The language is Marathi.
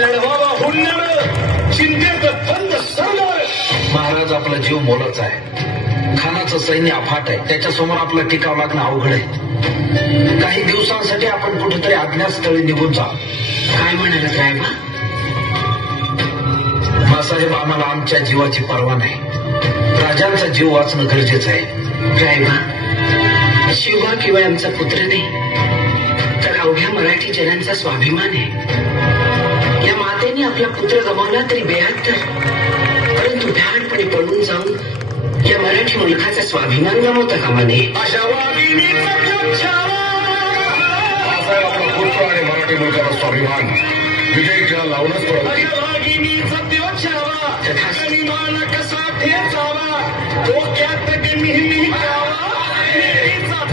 लढवावा हुंडणार चिंतेचं बंद सरदार. महाराज आपला जीव मोलाचा आहे, खानाचं सैन्य अफाट आहे, त्याच्यासमोर आपला टिकाव लागणं अवघड आहे. काही दिवसांसाठी आपण कुठेतरी अज्ञातस्थळी निघून जा. काय म्हणाला रायबा? मासाहेब, आम्हाला आमच्या जीवाची पर्वा नाही, राजांचा जीव वाचणं गरजेचं आहे. रायबा, शिवबा केवळ आमचा पुत्र नाही तर अवघ्या मराठी जनांचा स्वाभिमान आहे. या मातेने आपला पुत्र गमावला तरी बेहत्तर, परंतु भ्याडपणे पळून जाऊन या मराठी मुलखाचा स्वाभिमान गमावता कामा नये. अशा वाघिणीचा जग छावा. मासाहेब, आपला पुत्र आणि मराठी मुलगाचा स्वाभिमान विजय खेळा लावूनच पडत. अशा वाघिणीचा देव छावा. गनिमान कसा ठेचावा, डोक्यात नेहमी गावा. नेहमीचा